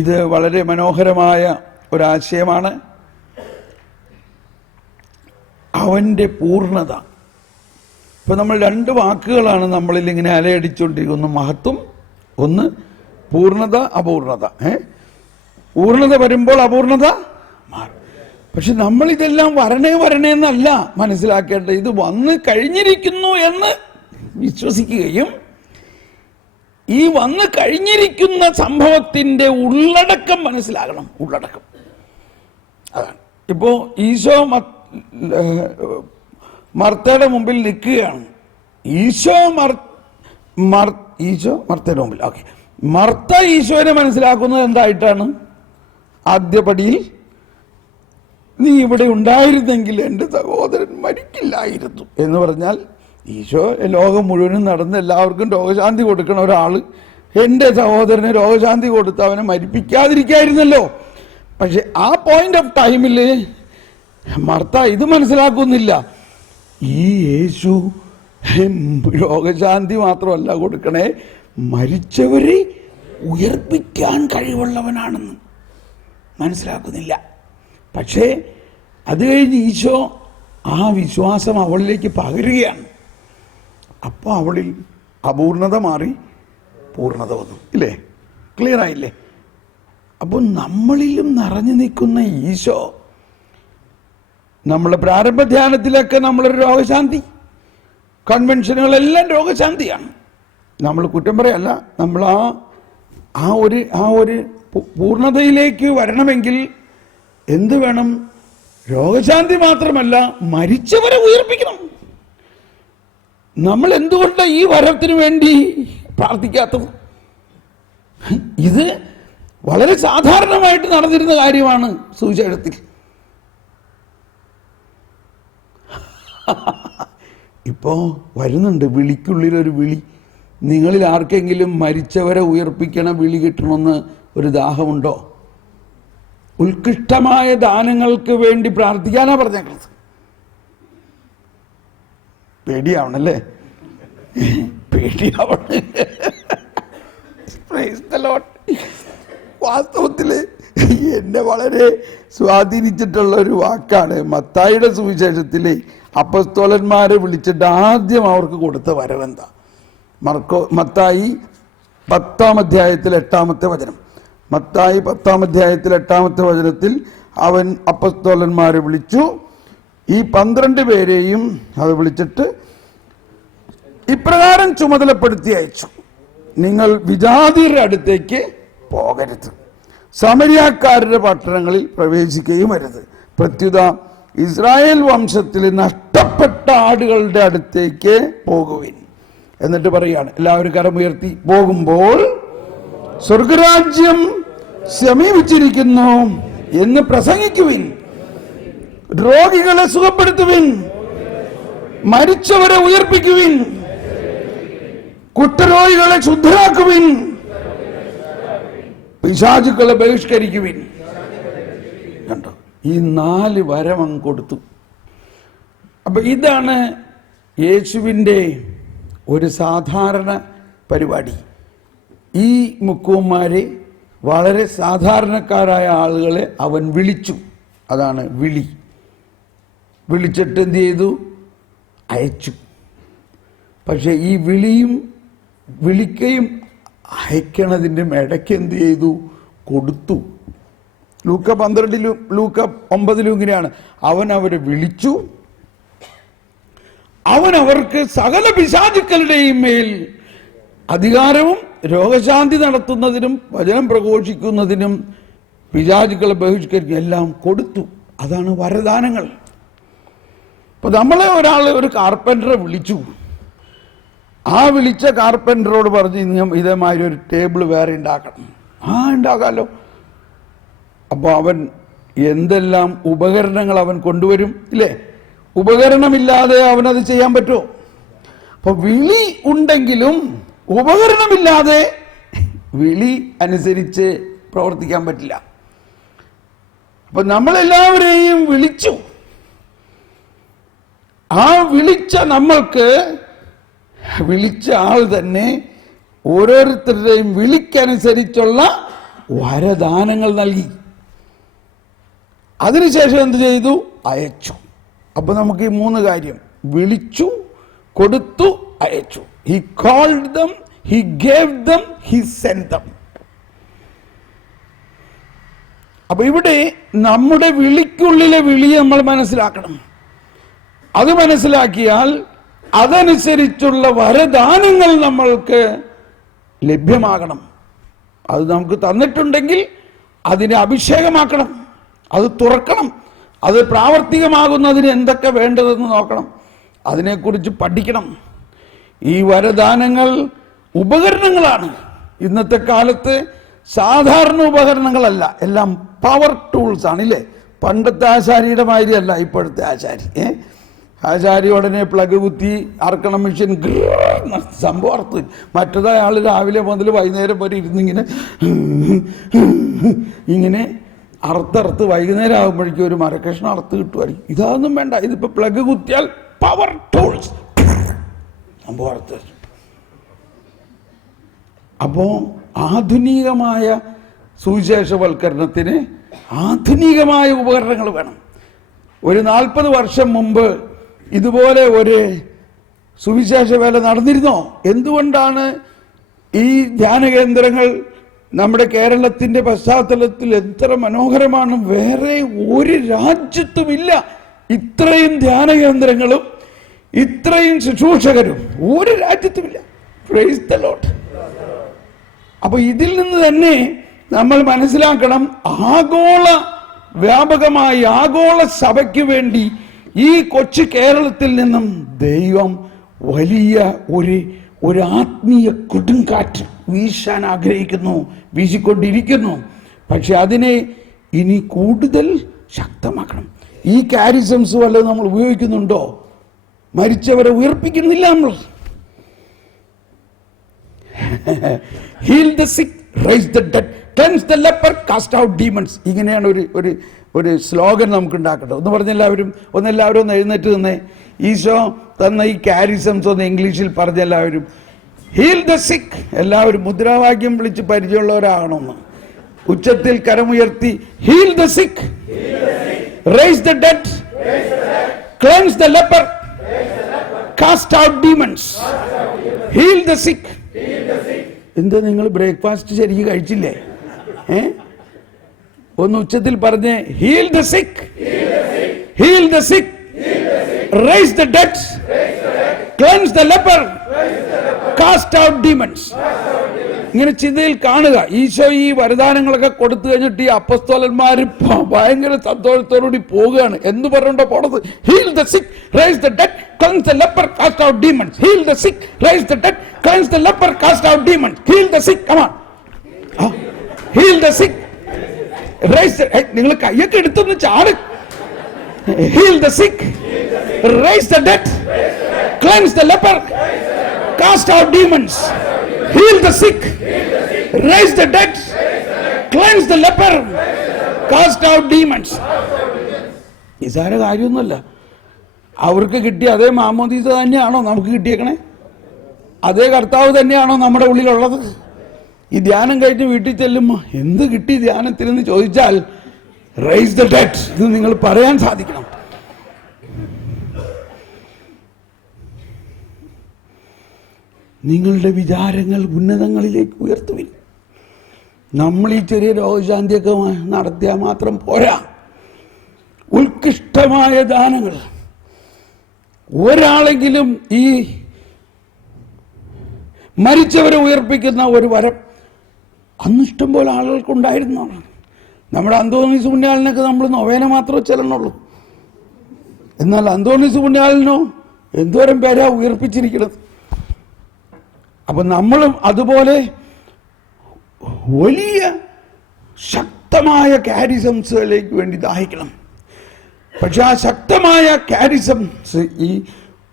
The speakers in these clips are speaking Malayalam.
ഇത് വളരെ മനോഹരമായ ഒരാശയമാണ്. അവൻ്റെ പൂർണ്ണത. ഇപ്പൊ നമ്മൾ രണ്ട് വാക്കുകളാണ് നമ്മളിൽ ഇങ്ങനെ അലയടിച്ചുകൊണ്ടിരിക്കുന്നത്. ഒന്ന് മഹത്വം, ഒന്ന് പൂർണ്ണത, അപൂർണത. പൂർണ്ണത വരുമ്പോൾ അപൂർണത മാറും. പക്ഷെ നമ്മൾ ഇതെല്ലാം വരണേന്നല്ല മനസ്സിലാക്കേണ്ടത്. ഇത് വന്ന് കഴിഞ്ഞിരിക്കുന്നു എന്ന് വിശ്വസിക്കുകയും ഈ വന്ന് കഴിഞ്ഞിരിക്കുന്ന സംഭവത്തിന്റെ ഉള്ളടക്കം മനസ്സിലാകണം. ഉള്ളടക്കം അതാണ്. ഇപ്പോ ഈശോ മർത്തയുടെ മുമ്പിൽ നിൽക്കുകയാണ്. ഈശോ മർത്തയുടെ മുമ്പിൽ. ഓക്കെ, മർത്ത ഈശോനെ മനസ്സിലാക്കുന്നത് എന്തായിട്ടാണ്? ആദ്യപടിയിൽ, നീ ഇവിടെ ഉണ്ടായിരുന്നെങ്കിൽ എൻ്റെ സഹോദരൻ മരിക്കില്ലായിരുന്നു എന്ന് പറഞ്ഞാൽ, ഈശോ ലോകം മുഴുവനും നടന്ന് എല്ലാവർക്കും രോഗശാന്തി കൊടുക്കണ ഒരാള് എൻ്റെ സഹോദരന് രോഗശാന്തി കൊടുത്ത് അവനെ മരിപ്പിക്കാതിരിക്കായിരുന്നല്ലോ. പക്ഷെ ആ പോയിന്റ് ഓഫ് ടൈമിൽ മർത്ത ഇത് മനസ്സിലാക്കുന്നില്ല. ഈ യേശു രോഗശാന്തി മാത്രമല്ല കൊടുക്കണേ, മരിച്ചവരെ ഉയർപ്പിക്കാൻ കഴിവുള്ളവനാണെന്ന് മനസ്സിലാക്കുന്നില്ല. പക്ഷേ അത് കഴിഞ്ഞ് ഈശോ ആ വിശ്വാസം അവളിലേക്ക് പകരുകയാണ്. അപ്പോൾ അവളിൽ അപൂർണത മാറി പൂർണ്ണത വന്നു. ഇല്ലേ? ക്ലിയർ ആയില്ലേ? അപ്പോൾ നമ്മളിലും നിറഞ്ഞു നിൽക്കുന്ന ഈശോ, നമ്മുടെ പ്രാരംഭ ധ്യാനത്തിലൊക്കെ നമ്മളൊരു രോഗശാന്തി, കൺവെൻഷനുകളെല്ലാം രോഗശാന്തിയാണ്. നമ്മൾ കുറ്റം പറയല്ല. നമ്മൾ ആ ഒരു പൂർണ്ണതയിലേക്ക് വരണമെങ്കിൽ എന്ത് വേണം? രോഗശാന്തി മാത്രമല്ല, മരിച്ചവരെ ഉയർപ്പിക്കണം. നമ്മൾ എന്തുകൊണ്ടാണ് ഈ വരത്തിന് വേണ്ടി പ്രാർത്ഥിക്കാത്തത്? ഇത് വളരെ സാധാരണമായിട്ട് നടന്നിരുന്ന കാര്യമാണ് സുവിശേഷത്തിൽ. ഇപ്പോ വരുന്നുണ്ട് വിളിക്കുള്ളിലൊരു വിളി. നിങ്ങളിൽ ആർക്കെങ്കിലും മരിച്ചവരെ ഉയർപ്പിക്കണ വിളി കിട്ടണമെന്ന് ഒരു ദാഹമുണ്ടോ? ഉത്കൃഷ്ടമായ ദാനങ്ങൾക്ക് വേണ്ടി പ്രാർത്ഥിക്കാനാ പറഞ്ഞേക്കുന്നത്. പേടിയാവണല്ലേ? പേടിയാവണം. വാസ്തവത്തില് എന്നെ വളരെ സ്വാധീനിച്ചിട്ടുള്ള ഒരു വാക്കാണ് മത്തായിയുടെ സുവിശേഷത്തിലെ അപ്പസ്തോലന്മാരെ വിളിച്ചിട്ട് ആദ്യം അവർക്ക് കൊടുത്ത വരവെന്താ? മത്തായി 10-ാം അധ്യായത്തിൽ 8-ാമത്തെ വചനം. മത്തായി 10-ാം അധ്യായത്തിൽ 8-ാമത്തെ വചനത്തിൽ അവൻ അപ്പസ്തോലന്മാരെ വിളിച്ചു. ഈ 12 പേരെയും അത് വിളിച്ചിട്ട് ഇപ്രകാരം ചുമതലപ്പെടുത്തി അയച്ചു: നിങ്ങൾ വിജാതിയരുടെ അടുത്തേക്ക് പോകരുത്, സമരിയാക്കാരുടെ പട്ടണങ്ങളിൽ പ്രവേശിക്കുകയും അരുത്. പ്രത്യുത ഇസ്രായേൽ വംശത്തിൽ നഷ്ടപ്പെട്ട ആടുകളുടെ അടുത്തേക്ക് പോകുവിൻ. എന്നിട്ട് പറയാണ്, എല്ലാവരും കരമുയർത്തി, പോകുമ്പോൾ സ്വർഗരാജ്യം സമീപിച്ചിരിക്കുന്നു എന്ന് പ്രസംഗിക്കുവിൻ, രോഗികളെ സുഖപ്പെടുത്തുവിൻ, മരിച്ചവരെ ഉയർപ്പിക്കുവിൻ, കുഷ്ഠരോഗികളെ ശുദ്ധരാക്കുവിൻ, പിശാചുക്കളെ ബഹിഷ്കരിക്കുവിൻ. കണ്ടോ? ഈ 4 വരം കൊടുത്തു. അപ്പൊ ഇതാണ് യേശുവിൻ്റെ ഒരു സാധാരണ പരിപാടി. ഈ മുക്കുവന്മാരെ, വളരെ സാധാരണക്കാരായ ആളുകളെ അവൻ വിളിച്ചു. അതാണ് വിളി. വിളിച്ചിട്ട് എന്ത് ചെയ്തു? അയച്ചു. പക്ഷെ ഈ വിളിക്കുകയും അയക്കണതിൻ്റെ ഇടയ്ക്ക് എന്ത് ചെയ്തു? കൊടുത്തു. ലൂക്ക 12-ലും ലൂക്ക 9-ലും ഇങ്ങനെയാണ്. അവൻ അവരെ വിളിച്ചു, അവൻ അവർക്ക് സകല പിശാചുക്കളുടെയും മേൽ അധികാരവും രോഗശാന്തി നടത്തുന്നതിനും വചനം പ്രഘോഷിക്കുന്നതിനും പിശാചുക്കളെ ബഹിഷ്കരിക്കും എല്ലാം കൊടുത്തു. അതാണ് വരദാനങ്ങൾ. ഇപ്പൊ നമ്മളെ ഒരു കാർപ്പൻ്ററെ വിളിച്ചു. ആ വിളിച്ച കാർപ്പൻ്ററോട് പറഞ്ഞു, ഇതേമാതിരി ഒരു ടേബിൾ വേറെ ഉണ്ടാക്കണം. ഉണ്ടാക്കാമല്ലോ. അപ്പോൾ അവൻ എന്തെല്ലാം ഉപകരണങ്ങൾ അവൻ കൊണ്ടുവരും, ഇല്ലേ? ഉപകരണമില്ലാതെ അവനത് ചെയ്യാൻ പറ്റുമോ? അപ്പൊ വിളി ഉണ്ടെങ്കിലും ഉപകരണമില്ലാതെ വിളി അനുസരിച്ച് പ്രവർത്തിക്കാൻ പറ്റില്ല. അപ്പൊ നമ്മളെല്ലാവരെയും വിളിച്ചു. ആ വിളിച്ച നമ്മൾക്ക് വിളിച്ച ആൾ തന്നെ ഓരോരുത്തരുടെയും വിളിക്കനുസരിച്ചുള്ള വരദാനങ്ങൾ നൽകി. അതിനുശേഷം എന്ത് ചെയ്തു? അയച്ചു. അപ്പൊ നമുക്ക് ഈ 3 കാര്യം: വിളിച്ചു, കൊടുത്തു, അയച്ചു. He called them, he gave them, he sent them. അപ്പൊ ഇവിടെ നമ്മുടെ വിളിക്കുള്ളിലെ വിളി നമ്മൾ മനസ്സിലാക്കണം. അത് മനസ്സിലാക്കിയാൽ അതനുസരിച്ചുള്ള വരദാനങ്ങൾ നമ്മൾക്ക് ലഭ്യമാകണം. അത് നമുക്ക് തന്നിട്ടുണ്ടെങ്കിൽ അതിനെ അഭിഷേകമാക്കണം, അത് തുറക്കണം, അത് പ്രാവർത്തികമാകുന്നതിന് എന്തൊക്കെ വേണ്ടതെന്ന് നോക്കണം, അതിനെക്കുറിച്ച് പഠിക്കണം. ഈ വരദാനങ്ങൾ ഉപകരണങ്ങളാണ്. ഇന്നത്തെ കാലത്ത് സാധാരണ ഉപകരണങ്ങളല്ല, എല്ലാം പവർ ടൂൾസ് ആണില്ലേ. പണ്ടത്തെ ആശാരിയുടെ മാതിരിയല്ല ഇപ്പോഴത്തെ ആശാരി. ആശാരി ഉടനെ പ്ലഗ് കുത്തി അറക്കണം, മെഷീൻ സംഭവം അറുത്ത്. മറ്റേത് അയാൾ രാവിലെ മുതൽ വൈകുന്നേരം വരെ ഇരുന്നിങ്ങനെ ഇങ്ങനെ അറുത്തറുത്ത് വൈകുന്നേരം ആകുമ്പോഴേക്കും ഒരു മരക്കഷ്ണം അറുത്ത് കിട്ടുമായിരിക്കും. ഇതൊന്നും വേണ്ട, ഇതിപ്പോൾ പ്ലഗ് കുത്തിയാൽ പവർ ടൂൾസ് സംഭവം അറുത്ത്. അപ്പോൾ ആധുനികമായ സുവിശേഷവൽക്കരണത്തിന് ആധുനികമായ ഉപകരണങ്ങൾ വേണം. ഒരു 40 വർഷം മുമ്പ് ഇതുപോലെ ഒരു സുവിശേഷ വേല നടന്നിരുന്നോ? എന്തുകൊണ്ടാണ് ഈ ധ്യാന കേന്ദ്രങ്ങൾ നമ്മുടെ കേരളത്തിൻ്റെ പശ്ചാത്തലത്തിൽ എത്ര മനോഹരമാണ്! വേറെ ഒരു രാജ്യത്തുമില്ല ഇത്രയും ധ്യാന കേന്ദ്രങ്ങളും ഇത്രയും ശുശ്രൂഷകരും, ഒരു രാജ്യത്തുമില്ല. Price the Lord. അപ്പൊ ഇതിൽ നിന്ന് തന്നെ നമ്മൾ മനസ്സിലാക്കണം, ആഗോള വ്യാപകമായി ആഗോള സഭയ്ക്ക് വേണ്ടി ഈ കൊച്ചു കേരളത്തിൽ നിന്നും ദൈവം വലിയ ഒരു ആത്മീയ കൊടുങ്കാറ്റ് വീശാൻ ആഗ്രഹിക്കുന്നു, വീശിക്കൊണ്ടിരിക്കുന്നു. പക്ഷെ അതിനെ ഇനി കൂടുതൽ ശക്തമാക്കണം. ഈ കാരിസംസ് വല്ലതും നമ്മൾ ഉപയോഗിക്കുന്നുണ്ടോ? മരിച്ചവരെ ഉയർപ്പിക്കുന്നില്ല നമ്മൾ. Heal the sick, raise the dead, cleanse the leper, cast out demons. ഇങ്ങനെയാണ് ഒരു സ്ലോഗൻ നമുക്ക് ഉണ്ടാക്കട്ടെ. ഒന്ന് പറഞ്ഞെല്ലാവരും ഒന്ന് എഴുന്നേറ്റ് നിന്നേ. ഈശോ തന്ന ഈ കാരിസംസ് ഒന്ന് ഇംഗ്ലീഷിൽ പറഞ്ഞെല്ലാവരും. ഹീൽ ദ സിക്ക്. എല്ലാവരും മുദ്രാവാക്യം വിളിച്ച് പരിചയമുള്ളവരാകണമെന്ന് ഉച്ചത്തിൽ കരമുയർത്തി. Heal the sick, rise the dead, cleanse the leper, cast out demons. Heal the sick. എന്താ നിങ്ങൾ ബ്രേക്ക്ഫാസ്റ്റ് ശരിക്കും കഴിച്ചില്ലേ? ഒന്ന് ഉച്ചത്തിൽ പറഞ്ഞേ. Heal the sick, heal the sick, rise the dead, cleanse the leper, cast out demons. ഇങ്ങനെ ചിന്തയിൽ കാണുക. ഈശോ ഈ വരദാനങ്ങളൊക്കെ കൊടുത്തു കഴിഞ്ഞിട്ട് ഈ അപ്പസ്തോലന്മാർ ഭയങ്കര സന്തോഷത്തോടുകൂടി പോവുകയാണ്. എന്ത് പറഞ്ഞോ പോണത്? Heal the sick, rise the dead, cleanse the leper, cast out demons. Heal the sick, rise the dead, cleanse the leper, cast out demons. Heal the sick, come on. Heal the sick, rise the, നിങ്ങൾ കയ്യൊക്കെ എടുത്തൊന്ന് ചാട്. Heal the sick, rise the dead, cleanse the leper, cast out demons. Heal the sick, raise the dead, cleanse the leper, cast out demons. നിസാര കാര്യമൊന്നുമല്ല. അവർക്ക് കിട്ടിയ അതേ മാമോദീസ തന്നെയാണോ നമുക്ക് കിട്ടിയേക്കണേ? അതേ കർത്താവ് തന്നെയാണോ നമ്മുടെ ഉള്ളിലുള്ളത്? ഈ ധ്യാനം കഴിഞ്ഞ് വീട്ടിൽ ചെല്ലുമ്പോൾ എന്ത് കിട്ടി ധ്യാനത്തിനെന്ന് ചോദിച്ചാൽ റൈസ് ദ ഡെഡ് ഇത് നിങ്ങൾ പറയാൻ സാധിക്കണം. നിങ്ങളുടെ വിചാരങ്ങൾ ഉന്നതങ്ങളിലേക്ക് ഉയർത്തുവിൻ. നമ്മൾ ഈ ചെറിയ രോഗശാന്തിയൊക്കെ നടത്തിയാൽ മാത്രം പോരാ. ഉത്കൃഷ്ടമായ ദാനങ്ങൾ. ഒരാളെങ്കിലും ഈ മരിച്ചവരെ ഉയർപ്പിക്കുന്ന ഒരു വരം അന്ന് ഇഷ്ടം പോലെ ആളുകൾക്കുണ്ടായിരുന്നതാണ്. നമ്മുടെ അന്തോണീസ് പുണ്യാളിനൊക്കെ നമ്മൾ നൊവേന മാത്രമേ ചെല്ലണുള്ളൂ. എന്നാൽ അന്തോണീസ് പുണ്യാളിനോ എന്തോരം പേരാ ഉയർപ്പിച്ചിരിക്കുന്നത്. അപ്പം നമ്മളും അതുപോലെ വലിയ ശക്തമായ കാരിസംസിലേക്ക് വേണ്ടി ദാഹിക്കണം. പക്ഷെ ആ ശക്തമായ കാരിസംസ് ഈ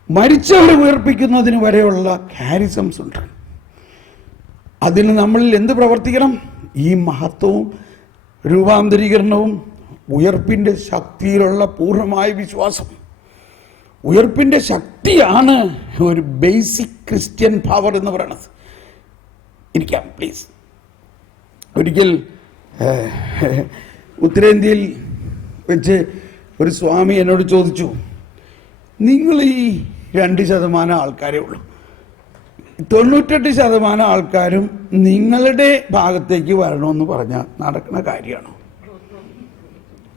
മരിച്ചവരെ ഉയർപ്പിക്കുന്നതിന് വരെയുള്ള കാരിസംസ് ഉണ്ട്. അതിന് നമ്മളിൽ എന്ത് പ്രവർത്തിക്കണം? ഈ മഹത്വവും രൂപാന്തരീകരണവും ഉയർപ്പിൻ്റെ ശക്തിയിലുള്ള പൂർണ്ണമായ വിശ്വാസം. ഉയർപ്പിൻ്റെ ശക്തിയാണ് ഒരു ബേസിക് ക്രിസ്ത്യൻ പവർ എന്ന് പറയുന്നത്. ഇരിക്കാം പ്ലീസ്. ഒരിക്കൽ ഉത്തരേന്ത്യയിൽ വെച്ച് ഒരു സ്വാമി എന്നോട് ചോദിച്ചു, നിങ്ങൾ ഈ 2% ആൾക്കാരേ ഉള്ളൂ, 98% ആൾക്കാരും നിങ്ങളുടെ ഭാഗത്തേക്ക് വരണമെന്ന് പറഞ്ഞാൽ നടക്കുന്ന കാര്യമാണോ?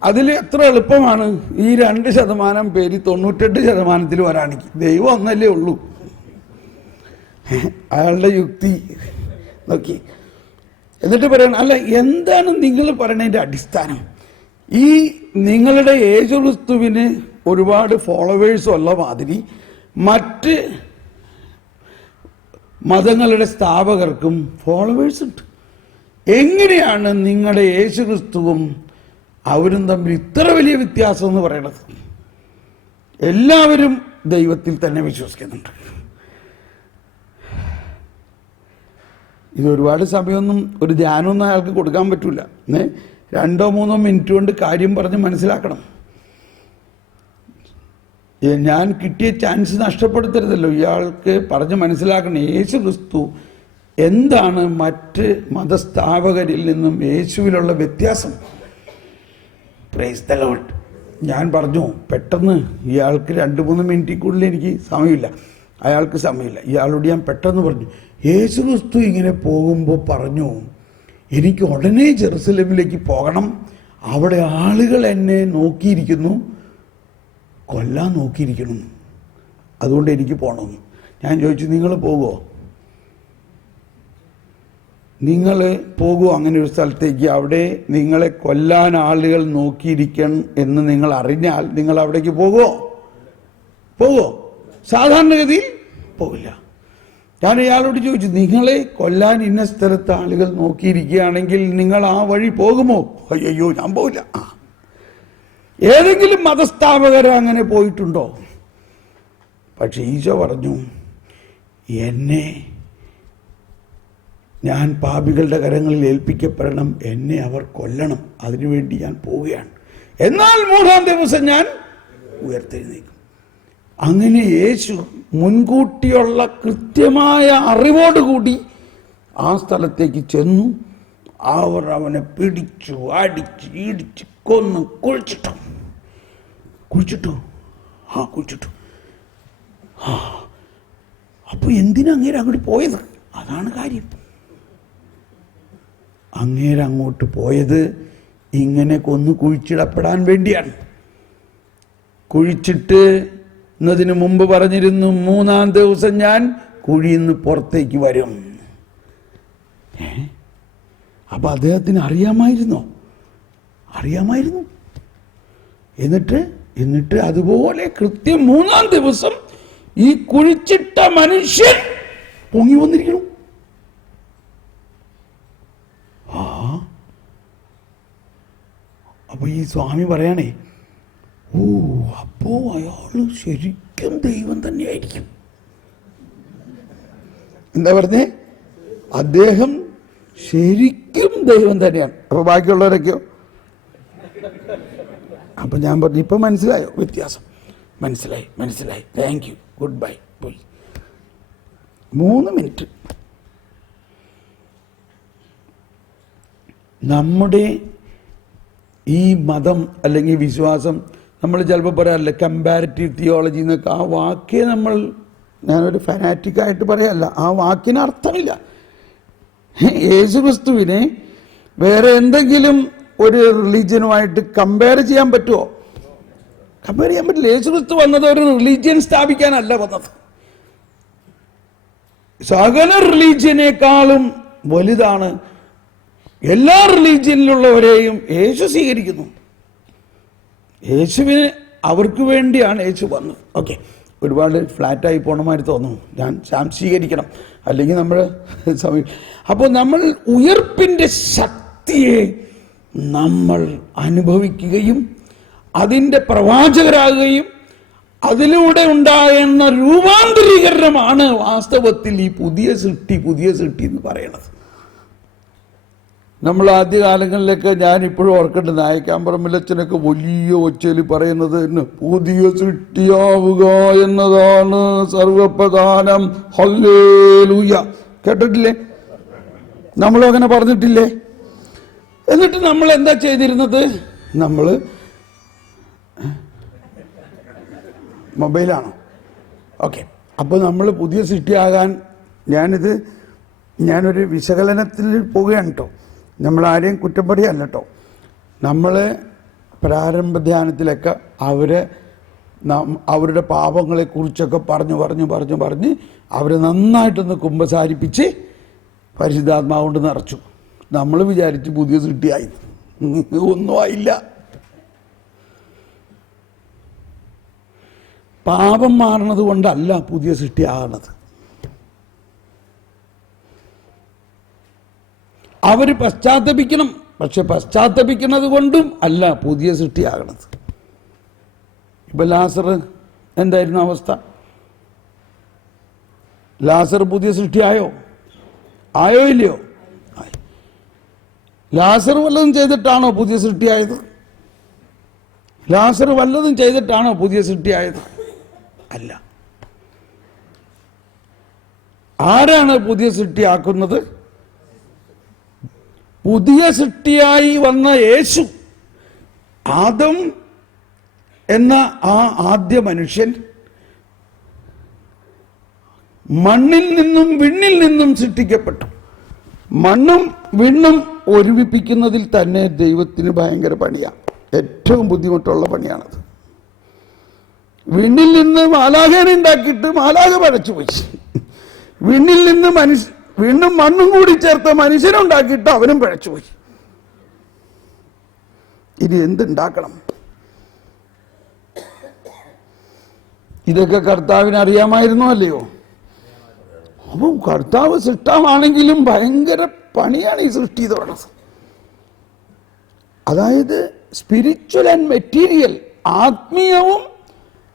അതിൽ എത്ര എളുപ്പമാണ് ഈ 2% പേര് 98% വരാണെങ്കിൽ? ദൈവം ഒന്നല്ലേ ഉള്ളൂ. അയാളുടെ യുക്തി നോക്കി. എന്നിട്ട് പറയണം, അല്ല എന്താണ് നിങ്ങൾ പറയുന്നതിൻ്റെ അടിസ്ഥാനം? ഈ നിങ്ങളുടെ യേശുക്രിസ്തുവിന് ഒരുപാട് ഫോളോവേഴ്സ് ഉള്ള മാതിരി മറ്റ് മതങ്ങളുടെ സ്ഥാപകർക്കും ഫോളോവേഴ്സ് ഉണ്ട്. എങ്ങനെയാണ് നിങ്ങളുടെ യേശുക്രിസ്തുവും അവരും തമ്മിൽ ഇത്ര വലിയ വ്യത്യാസം എന്ന് പറയണത്? എല്ലാവരും ദൈവത്തിൽ തന്നെ വിശ്വസിക്കുന്നുണ്ട്. ഇത് ഒരുപാട് സമയമൊന്നും ഒരു ധ്യാനമൊന്നും അയാൾക്ക് കൊടുക്കാൻ പറ്റില്ല. 2-3 മിനിറ്റ് കൊണ്ട് കാര്യം പറഞ്ഞ് മനസ്സിലാക്കണം. ഞാൻ കിട്ടിയ ചാൻസ് നഷ്ടപ്പെടുത്തരുതല്ലോ. ഇയാൾക്ക് പറഞ്ഞ് മനസ്സിലാക്കണം യേശു ക്രിസ്തു എന്താണ് മറ്റ് മതസ്ഥാപകരിൽ നിന്നും യേശുവിലുള്ള വ്യത്യാസം. Praise the Lord. ഞാൻ പറഞ്ഞു പെട്ടെന്ന്, ഇയാൾക്ക് 2-3 മിനിറ്റിൽ കൂടുതൽ എനിക്ക് സമയമില്ല, അയാൾക്ക് സമയമില്ല. ഇയാളോട് ഞാൻ പെട്ടെന്ന് പറഞ്ഞു, യേശു ക്രിസ്തു ഇങ്ങനെ പോകുമ്പോൾ പറഞ്ഞു, എനിക്ക് ഉടനെ ജെറുസലേമിലേക്ക് പോകണം, അവിടെ ആളുകൾ എന്നെ നോക്കിയിരിക്കുന്നു, കൊല്ലാൻ നോക്കിയിരിക്കണം, അതുകൊണ്ട് എനിക്ക് പോകണമെന്ന്. ഞാൻ ചോദിച്ചു, നിങ്ങൾ പോകുമോ? നിങ്ങൾ പോകുമോ അങ്ങനെ ഒരു സ്ഥലത്തേക്ക്? അവിടെ നിങ്ങളെ കൊല്ലാൻ ആളുകൾ നോക്കിയിരിക്കണം എന്ന് നിങ്ങൾ അറിഞ്ഞാൽ നിങ്ങൾ അവിടേക്ക് പോകുമോ? സാധാരണഗതിയിൽ പോകില്ല. ഞാൻ ഇയാളോട് ചോദിച്ചു, നിങ്ങളെ കൊല്ലാൻ ഇന്ന സ്ഥലത്ത് ആളുകൾ നോക്കിയിരിക്കുകയാണെങ്കിൽ നിങ്ങൾ ആ വഴി പോകുമോ? അയ്യോ, ഞാൻ പോകില്ല. ഏതെങ്കിലും മതസ്ഥാപകർ അങ്ങനെ പോയിട്ടുണ്ടോ? പക്ഷെ ഈശോ പറഞ്ഞു, ഞാൻ പാപികളുടെ കരങ്ങളിൽ ഏൽപ്പിക്കപ്പെടണം, എന്നെ അവർ കൊല്ലണം, അതിനുവേണ്ടി ഞാൻ പോവുകയാണ്, എന്നാൽ 3-ാം ദിവസം ഞാൻ ഉയർത്തെഴുന്നേക്കും. അങ്ങനെ യേശു മുൻകൂട്ടിയുള്ള കൃത്യമായ അറിവോടുകൂടി ആ സ്ഥലത്തേക്ക് ചെന്നു. അവർ അവനെ പിടിച്ചു, അടിച്ച്, ഇടിച്ച്, കൊന്നു, കുഴിച്ചിട്ടു. അപ്പൊ എന്തിനാ അങ്ങേര് അങ്ങോട്ട് പോയത്? അതാണ് കാര്യം. അങ്ങേര് അങ്ങോട്ട് പോയത് ഇങ്ങനെ കൊന്നു കുഴിച്ചിടപ്പെടാൻ വേണ്ടിയാണ്. കുഴിച്ചിട്ട് എന്നതിന് മുമ്പ് പറഞ്ഞിരുന്നു, 3-ാം ദിവസം ഞാൻ കുഴിയിൽ നിന്ന് പുറത്തേക്ക് വരും. അപ്പൊ അദ്ദേഹത്തിന് അറിയാമായിരുന്നു. എന്നിട്ട് അതുപോലെ കൃത്യം 3-ാം ദിവസം ഈ കുഴിച്ചിട്ട മനുഷ്യൻ പൊങ്ങി വന്നിരിക്കണം. അപ്പൊ ഈ സ്വാമി പറയാണേ, അപ്പോ അയാള് ശരിക്കും ദൈവം തന്നെയായിരിക്കും. എന്താ പറഞ്ഞേ? അദ്ദേഹം ശരിക്കും ദൈവം തന്നെയാണ്. അപ്പൊ ബാക്കിയുള്ളവരൊക്കെയോ? അപ്പൊ ഞാൻ പറഞ്ഞു, ഇപ്പൊ മനസ്സിലായോ വ്യത്യാസം? മനസ്സിലായി. Thank you, good bye. പോയി 3 മിനിറ്റ്. നമ്മുടെ ഈ മതം അല്ലെങ്കിൽ വിശ്വാസം, നമ്മൾ ചിലപ്പോൾ പറയാറില്ല കമ്പാരിറ്റീവ് തിയോളജി എന്നൊക്കെ. ആ വാക്കേ ഞാനൊരു ഫനാറ്റിക്കായിട്ട് പറയല്ല, ആ വാക്കിന് അർത്ഥമില്ല. യേശുക്രിസ്തുവിനെ വേറെ എന്തെങ്കിലും ഒരു റിലീജിയനുമായിട്ട് കമ്പയർ ചെയ്യാൻ പറ്റുമോ? കമ്പയർ ചെയ്യാൻ പറ്റില്ല. യേശുക്രിസ്തു വന്നത് ഒരു റിലീജിയൻ സ്ഥാപിക്കാനല്ല വന്നത്. സകല റിലീജിയനേക്കാളും വലുതാണ്. എല്ലാ റിലീജിയനിലുള്ളവരെയും യേശു സ്വീകരിക്കുന്നു. യേശുവിന് അവർക്ക് വേണ്ടിയാണ് യേശു വന്നത്. ഓക്കെ, ഒരുപാട് ഫ്ലാറ്റായി പോണമാതിരി തോന്നുന്നു. ഞാൻ ശാംശീകരിക്കണം, അല്ലെങ്കിൽ നമ്മൾ സമയം. അപ്പോൾ നമ്മൾ ഉയർപ്പിൻ്റെ ശക്തിയെ നമ്മൾ അനുഭവിക്കുകയും അതിൻ്റെ പ്രവാചകരാകുകയും അതിലൂടെ ഉണ്ടാകുന്ന രൂപാന്തരീകരണമാണ് വാസ്തവത്തിൽ ഈ പുതിയ സൃഷ്ടി എന്ന് പറയുന്നത്. നമ്മൾ ആദ്യകാലങ്ങളിലൊക്കെ ഞാനിപ്പോഴും ഓർക്കേണ്ട, നായക്കാമ്പറമ്പിലച്ഛനൊക്കെ വലിയ ഒച്ചയിൽ പറയുന്നത് പുതിയ സൃഷ്ടിയാവുക എന്നതാണ് സർവപ്രധാനം. ഹല്ലേലൂയ. കേട്ടിട്ടില്ലേ? നമ്മളും അങ്ങനെ പറഞ്ഞിട്ടില്ലേ? എന്നിട്ട് നമ്മൾ എന്താ ചെയ്തിരുന്നത്? നമ്മൾ മൊബൈലാണോ? ഓക്കെ. അപ്പോൾ നമ്മൾ പുതിയ സൃഷ്ടിയാകാൻ ഞാനൊരു വിശകലനത്തിൽ പോവുകയാണ് കേട്ടോ. നമ്മളാരെയും കുറ്റം പറയല്ല കേട്ടോ. നമ്മൾ പ്രാരംഭ ധ്യാനത്തിലൊക്കെ അവരുടെ പാപങ്ങളെക്കുറിച്ചൊക്കെ പറഞ്ഞ് അവരെ നന്നായിട്ടൊന്ന് കുമ്പസാരിപ്പിച്ച് പരിശുദ്ധാത്മാവ് കൊണ്ട് നിറച്ചു. നമ്മൾ വിചാരിച്ച് പുതിയ സൃഷ്ടിയായി. ഒന്നും ആയില്ല. പാപം മാറണത് കൊണ്ടല്ല പുതിയ സൃഷ്ടിയാകണത്. അവർ പശ്ചാത്തപിക്കണം. പക്ഷെ പശ്ചാത്തപിക്കുന്നത് കൊണ്ടും അല്ല പുതിയ സൃഷ്ടിയാകണത്. ഇപ്പൊ ലാസർ എന്തായിരുന്നു അവസ്ഥ? ലാസർ പുതിയ സൃഷ്ടിയായോ? ആയോ ഇല്ലയോ? ലാസർ വല്ലതും ചെയ്തിട്ടാണോ പുതിയ സൃഷ്ടിയായത്? ലാസർ വല്ലതും ചെയ്തിട്ടാണോ പുതിയ സൃഷ്ടിയായത്? അല്ല. ആരാണ് പുതിയ സൃഷ്ടിയാക്കുന്നത്? പുതിയ സൃഷ്ടിയായി വന്ന യേശു. ആദം എന്ന ആ ആദ്യ മനുഷ്യൻ മണ്ണിൽ നിന്നും വിണ്ണിൽ നിന്നും സൃഷ്ടിക്കപ്പെട്ടു. മണ്ണും വിണ്ണും ഒരുമിപ്പിക്കുന്നതിൽ തന്നെ ദൈവത്തിന് ഭയങ്കര പണിയാണ്. ഏറ്റവും ബുദ്ധിമുട്ടുള്ള പണിയാണത്. വിണ്ണിൽ നിന്ന് മാലാഖേനെ ഉണ്ടാക്കിയിട്ട് മാലാഖ പഴച്ചു പോയി. വിണ്ണിൽ നിന്ന് വീണ്ടും മണ്ണും കൂടി ചേർത്ത മനുഷ്യനുണ്ടാക്കിയിട്ട് അവനും പഴച്ചുപോയി. ഇനി എന്തുണ്ടാക്കണം? ഇതൊക്കെ കർത്താവിന് അറിയാമായിരുന്നോ അല്ലയോ? അപ്പം കർത്താവ് സൃഷ്ടാവാണെങ്കിലും ഭയങ്കര പണിയാണ് ഈ സൃഷ്ടി തുടങ്ങുന്നത്. അതായത് സ്പിരിച്വൽ ആൻഡ് മെറ്റീരിയൽ, ആത്മീയവും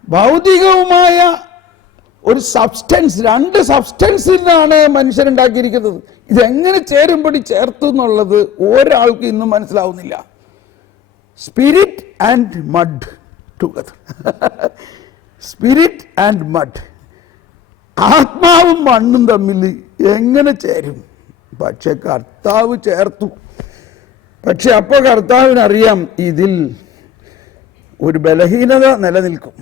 ഭൗതികവുമായ ഒരു സബ്സ്റ്റൻസ്, രണ്ട് സബ്സ്റ്റൻസിലാണ് മനുഷ്യരുണ്ടാക്കിയിരിക്കുന്നത്. ഇതെങ്ങനെ ചേരുംപടി ചേർത്തു എന്നുള്ളത് ഒരാൾക്ക് ഇന്നും മനസ്സിലാവുന്നില്ല. Spirit and mud together. Spirit and mud, ആത്മാവും മണ്ണും തമ്മിൽ എങ്ങനെ ചേരും? പക്ഷെ കർത്താവ് ചേർത്തു. പക്ഷെ അപ്പോൾ കർത്താവിനറിയാം ഇതിൽ ഒരു ബലഹീനത നിലനിൽക്കും.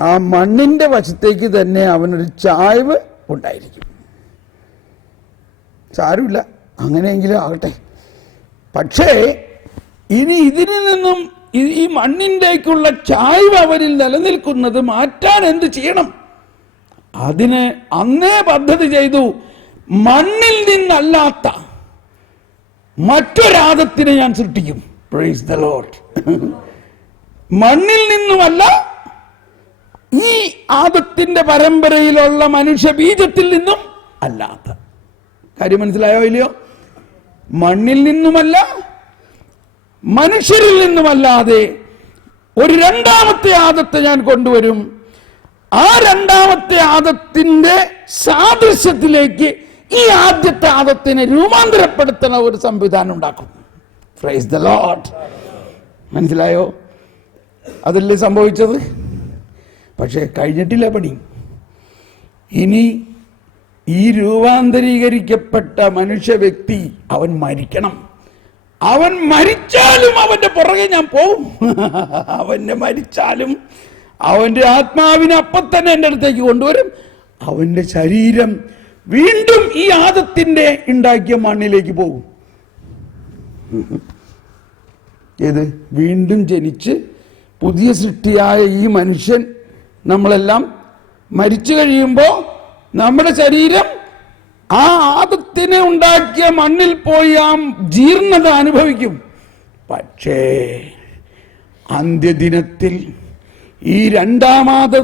ആ മണ്ണിന്റെ വശത്തേക്ക് തന്നെ അവനൊരു ചായ്വ് ഉണ്ടായിരിക്കും. സാരമില്ല, അങ്ങനെയെങ്കിലും ആകട്ടെ. പക്ഷേ ഇനി ഇതിൽ നിന്നും ഈ മണ്ണിൻ്റെക്കുള്ള ചായ്വ് അവരിൽ നിലനിൽക്കുന്നത് മാറ്റാൻ എന്ത് ചെയ്യണം? അതിന് അന്നേ പദ്ധതി ചെയ്തു. മണ്ണിൽ നിന്നല്ലാത്ത മറ്റൊരാദത്തിനെ ഞാൻ സൃഷ്ടിക്കും. Praise the Lord. മണ്ണിൽ നിന്നുമല്ല, ഈ ആദത്തിന്റെ പരമ്പരയിലുള്ള മനുഷ്യ ബീജത്തിൽ നിന്നും അല്ലാത്ത. കാര്യം മനസ്സിലായോ ഇല്ലയോ? മണ്ണിൽ നിന്നുമല്ല, മനുഷ്യരിൽ നിന്നുമല്ലാതെ ഒരു രണ്ടാമത്തെ ആദത്തെ ഞാൻ കൊണ്ടുവരും. ആ രണ്ടാമത്തെ ആദത്തിന്റെ സാദൃശ്യത്തിലേക്ക് ഈ ആദ്യത്തെ ആദത്തിനെ രൂപാന്തരപ്പെടുത്തുന്ന ഒരു സംവിധാനം ഉണ്ടാക്കും. Praise the Lord. മനസ്സിലായോ? അതല്ലേ സംഭവിച്ചത്. പക്ഷേ കഴിഞ്ഞിട്ടില്ല പണി. ഇനി ഈ രൂപാന്തരീകരിക്കപ്പെട്ട മനുഷ്യ വ്യക്തി അവൻ മരിക്കണം. അവൻ മരിച്ചാലും അവന്റെ പുറകെ ഞാൻ പോവും. അവന്റെ മരിച്ചാലും അവന്റെ ആത്മാവിനെ അപ്പം തന്നെ എൻ്റെ അടുത്തേക്ക് കൊണ്ടുവരും. അവന്റെ ശരീരം വീണ്ടും ഈ ആദത്തിന്റെ ഉണ്ടാക്കിയ മണ്ണിലേക്ക് പോകും. ഏത്? വീണ്ടും ജനിച്ച് പുതിയ സൃഷ്ടിയായ ഈ മനുഷ്യൻ, നമ്മളെല്ലാം മരിച്ചു കഴിയുമ്പോൾ നമ്മുടെ ശരീരം ആ ആദത്തിനെ ഉണ്ടാക്കിയ മണ്ണിൽ പോയി ആ ജീർണത അനുഭവിക്കും. പക്ഷേ അന്ത്യദിനത്തിൽ ഈ രണ്ടാമത്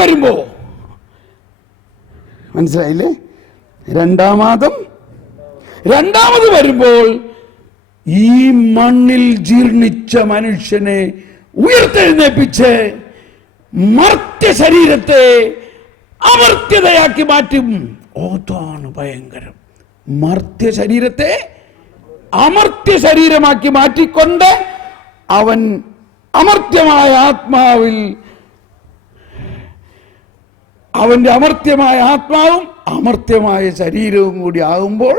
വരുമ്പോ, മനസ്സിലായില്ലേ? രണ്ടാമത് വരുമ്പോൾ ഈ മണ്ണിൽ ജീർണിച്ച മനുഷ്യനെ ഉയർത്തെഴുന്നേപ്പിച്ച് മർത്യ ശരീരത്തെ അമർത്യതയാക്കി മാറ്റും. അതാണ് ഭയങ്കരം. മർത്യ ശരീരത്തെ അമർത്യ ശരീരമാക്കി മാറ്റിക്കൊണ്ട് അവൻ അമർത്യമായ ആത്മാവിൽ, അവന്റെ അമർത്യമായ ആത്മാവും അമർത്യമായ ശരീരവും കൂടി ആകുമ്പോൾ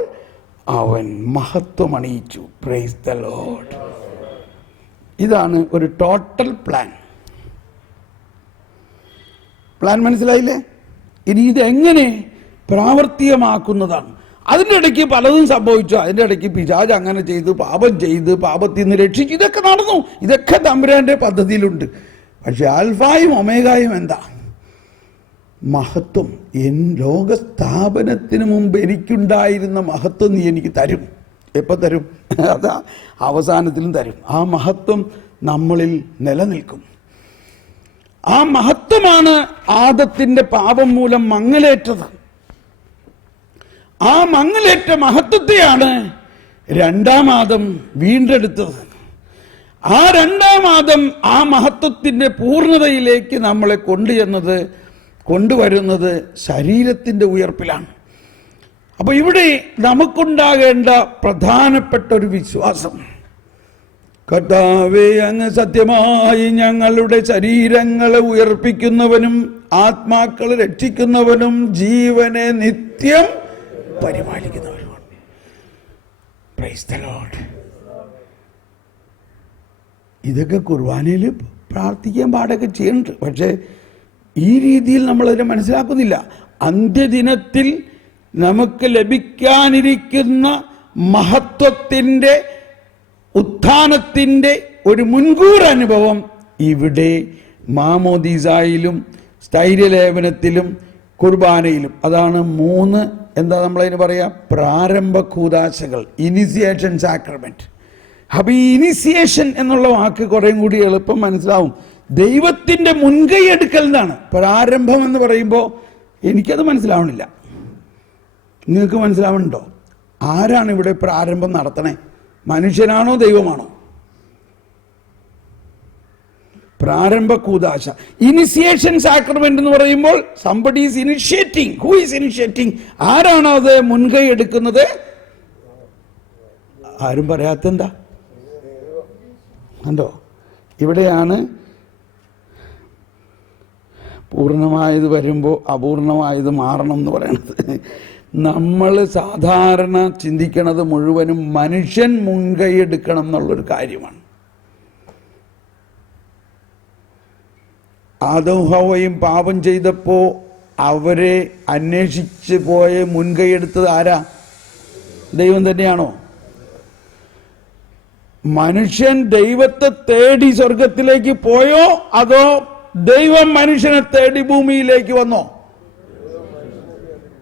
അവൻ മഹത്വം അണിയിച്ചു. Praise the Lord. ഇതാണ് ഒരു ടോട്ടൽ പ്ലാൻ. മനസ്സിലായില്ലേ? ഇനി ഇതെങ്ങനെ പ്രാവർത്തികമാക്കുന്നതാണ്. അതിൻ്റെ ഇടയ്ക്ക് പലതും സംഭവിച്ചു. അതിൻ്റെ ഇടയ്ക്ക് പിശാച് അങ്ങനെ ചെയ്ത് പാപം ചെയ്ത് പാപത്തിൽ നിന്ന് രക്ഷിച്ചു. ഇതൊക്കെ നടന്നു. ഇതൊക്കെ തമ്പുരാന്റെ പദ്ധതിയിലുണ്ട്. പക്ഷെ ആൽഫായും ഒമേഗായും എന്താ? മഹത്വം. ലോകസ്ഥാപനത്തിന് മുമ്പ് എനിക്കുണ്ടായിരുന്ന മഹത്വം നീ എനിക്ക് തരും. എപ്പോൾ തരും? അതാ അവസാനത്തിലും തരും. ആ മഹത്വം നമ്മളിൽ നിലനിൽക്കും. ആ മഹത്വമാണ് ആദത്തിന്റെ പാപം മൂലം മങ്ങലേറ്റത്. ആ മങ്ങലേറ്റ മഹത്വത്തെയാണ് രണ്ടാം ആദം വീണ്ടെടുത്തത്. ആ രണ്ടാം ആദം ആ മഹത്വത്തിന്റെ പൂർണ്ണതയിലേക്ക് നമ്മളെ കൊണ്ടുവരുന്നത് ശരീരത്തിന്റെ ഉയർപ്പിലാണ്. അപ്പൊ ഇവിടെ നമുക്കുണ്ടാകേണ്ട പ്രധാനപ്പെട്ട ഒരു വിശ്വാസം, കർത്താവേ, അങ്ങ് സത്യമായി ഞങ്ങളുടെ ശരീരങ്ങളെ ഉയർപ്പിക്കുന്നവനും ആത്മാക്കളെ രക്ഷിക്കുന്നവനും ജീവനെ നിത്യം പരിപാലിക്കുന്നവരുമാണ്. Praise the Lord. ഇതൊക്കെ കുർബാനയിൽ പ്രാർത്ഥിക്കാൻ പാടൊക്കെ ചെയ്യുന്നുണ്ട്. പക്ഷേ ഈ രീതിയിൽ നമ്മളതിനെ മനസ്സിലാക്കുന്നില്ല. അന്ത്യദിനത്തിൽ നമുക്ക് ലഭിക്കാനിരിക്കുന്ന മഹത്വത്തിൻ്റെ ഉത്ഥാനത്തിൻ്റെ ഒരു മുൻകൂർ അനുഭവം ഇവിടെ മാമോദീസായിലും സ്ഥൈര്യലേപനത്തിലും കുർബാനയിലും. അതാണ് മൂന്ന്, എന്താ നമ്മളതിന് പറയാ, പ്രാരംഭ കൂദാശകൾ, ഇനിസിയേഷൻ സാക്രമെന്റ്. അപ്പൊ ഈ ഇനിസിയേഷൻ എന്നുള്ള വാക്ക് കുറേം കൂടി എളുപ്പം മനസ്സിലാവും. ദൈവത്തിന്റെ മുൻകൈ എടുക്കൽ എന്നാണ്. പ്രാരംഭം എന്ന് പറയുമ്പോൾ എനിക്കത് മനസ്സിലാവണില്ല. നിങ്ങൾക്ക് മനസ്സിലാവുന്നുണ്ടോ? ആരാണ് ഇവിടെ പ്രാരംഭം നടത്തണേ? മനുഷ്യനാണോ ദൈവമാണോ? പ്രാരംഭ കൂദാശ, ഇനിസിയേഷൻ സാക്രമെന്റ് എന്ന് പറയുമ്പോൾ somebody is initiating. Who is initiating? ആരാണോ അത് മുൻകൈ എടുക്കുന്നത്? ആരും പറയാത്തെന്താ? കണ്ടോ? ഇവിടെയാണ് പൂർണ്ണമായത് വരുമ്പോൾ അപൂർണമായത് മാറണം എന്ന് പറയുന്നത്. നമ്മൾ സാധാരണ ചിന്തിക്കണത് മുഴുവനും മനുഷ്യൻ മുൻകൈയെടുക്കണം എന്നുള്ളൊരു കാര്യമാണ്. ആദവും ഹവ്വയും പാപം ചെയ്തപ്പോൾ അവരെ അന്വേഷിച്ച് പോയ മുൻകൈയെടുത്തത് ആരാ? ദൈവം തന്നെയാണോ? മനുഷ്യൻ ദൈവത്തെ തേടി സ്വർഗത്തിലേക്ക് പോയോ, അതോ ദൈവം മനുഷ്യനെ തേടി ഭൂമിയിലേക്ക് വന്നോ?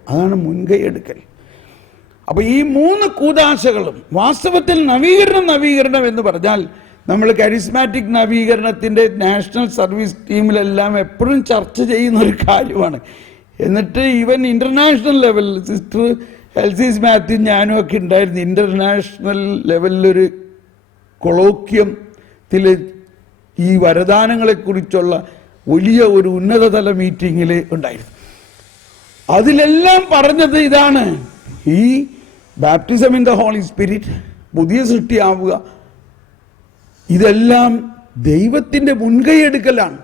അതാണ് മുൻകൈ എടുക്കൽ. അപ്പൊ ഈ മൂന്ന് കൂദാശകളും വാസ്തവത്തിൽ നവീകരണം എന്ന് പറഞ്ഞാൽ, നമ്മൾ കരിസ്മാറ്റിക് നവീകരണത്തിന്റെ നാഷണൽ സർവീസ് ടീമിലെല്ലാം എപ്പോഴും ചർച്ച ചെയ്യുന്ന ഒരു കാര്യമാണ്. എന്നിട്ട് ഈവൻ ഇന്റർനാഷണൽ ലെവലിൽ സിസ്റ്റർ എൽസീസ് മാത്യു ഞാനും ഒക്കെ ഉണ്ടായിരുന്നു. ഇന്റർനാഷണൽ ലെവലിലൊരു കൊളോക്യത്തിൽ ഈ വരദാനങ്ങളെക്കുറിച്ചുള്ള വലിയ ഒരു ഉന്നതതല മീറ്റിങ്ങിൽ ഉണ്ടായിരുന്നു. അതിലെല്ലാം പറഞ്ഞത് ഇതാണ്: ഈ baptism in the holy spirit, പുതിയ സൃഷ്ടിയാവുക, ഇതെല്ലാം ദൈവത്തിൻ്റെ മുൻകൈയെടുക്കലാണ്,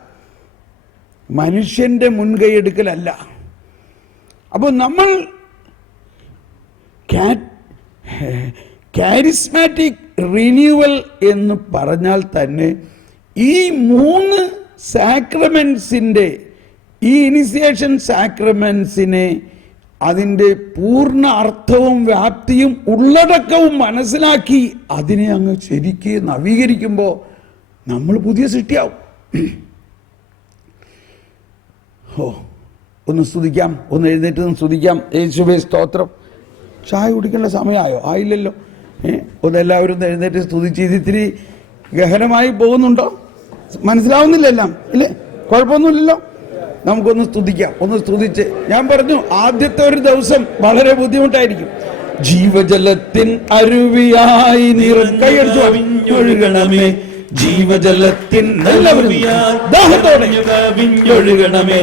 മനുഷ്യന്റെ മുൻകൈയെടുക്കലല്ല. അപ്പോൾ നമ്മൾ കാരിസ്മാറ്റിക് റിന്യൂവൽ എന്ന് പറഞ്ഞാൽ തന്നെ ഈ മൂന്ന് സാക്രമെന്റ്സിൻ്റെ, ഈ ഇനിസിയേഷൻ സാക്രമെന്റ്സിനെ അതിൻ്റെ പൂർണ്ണ അർത്ഥവും വ്യാപ്തിയും ഉള്ളടക്കവും മനസ്സിലാക്കി അതിനെ അങ്ങ് ശരിക്ക് നവീകരിക്കുമ്പോൾ നമ്മൾ പുതിയ സൃഷ്ടിയാവും. ഒന്ന് സ്തുതിക്കാം, ഒന്ന് എഴുന്നേറ്റ് സ്തുതിക്കാം. യേശുവേ സ്തോത്രം. ചായ കുടിക്കേണ്ട സമയമായോ? ആയില്ലല്ലോ. ഒന്നെല്ലാവരും ഒന്ന് എഴുന്നേറ്റ് സ്തുതിച്ച്. ഇതിത്തിരി ഗഹനമായി പോകുന്നുണ്ടോ? മനസ്സിലാവുന്നില്ല എല്ലാം ഇല്ലേ? കുഴപ്പമൊന്നുമില്ലല്ലോ. നമുക്കൊന്ന് സ്തുതിക്കാം. ഒന്ന് സ്തുതിച്ച്, ഞാൻ പറഞ്ഞു ആദ്യത്തെ ഒരു ദിവസം വളരെ ബുദ്ധിമുട്ടായിരിക്കും. ജീവജലത്തിൻ അരുവിയായി കൈയടിച്ചൊഴുകണമേ, ജീവജലത്തിൻ ദാഹത്തോടെ ഒഴുകണമേ,